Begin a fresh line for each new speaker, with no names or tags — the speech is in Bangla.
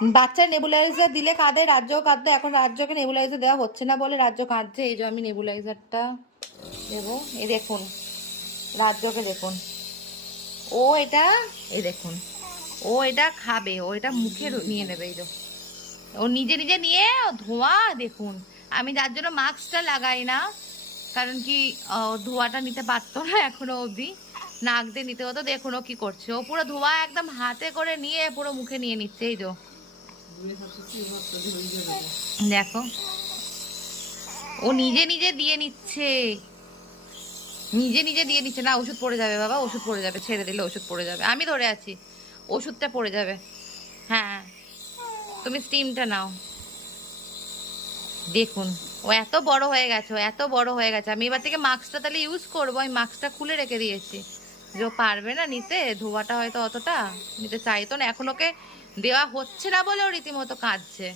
বাচ্চা নেবুলাইজার দিলে কাঁদে রাজ্য কাঁদতে এখন রাজ্যকে নেবুলাইজার দেওয়া হচ্ছে না বলে রাজ্য কাঁদছে। এই যে আমি নেবুলাইজারটা দেবো। এই দেখুন, রাজ্যকে দেখুন। ও এটা এই দেখুন। ও এটা খাবে, ও এটা মুখে নিয়ে নেবে, এই যে। ও নিজে নিজে নিয়ে ধোঁয়া, দেখুন। আমি যার জন্য মাস্কটা লাগাই না, কারণ কি ধোঁয়াটা নিতে পারতো না এখনও অবধি। নাক দিয়ে নিতে হতো, দেখুন ও কি করছে। ও পুরো ধোঁয়া একদম হাতে করে নিয়ে পুরো মুখে নিয়ে নিচ্ছে, এই যে। দেখো। ও নিজে নিজে দিয়ে নিচ্ছে। নিজে নিজে দিয়ে নিচ্ছে। না, ওষুধ পড়ে যাবে বাবা, ওষুধ পড়ে যাবে। ছেড়ে দিলে ওষুধ পড়ে যাবে। আমি ধরে আছি। ওষুধটা পড়ে যাবে। হ্যাঁ। তুমি স্টিমটা নাও। দেখুন, ও এত বড় হয়ে গেছে, ও এত বড় হয়ে গেছে। আমি এবার থেকে মাস্কটা তাহলে ইউজ করব। আমি মাস্কটা খুলে রেখে দিয়েছি। যে পারবে না নিতে, ধোয়াটা হয়তো অতটা নিতে চাইতো না। এখন ওকে দেওয়া হচ্ছে না বলে ও রীতিমতো কাঁদছে।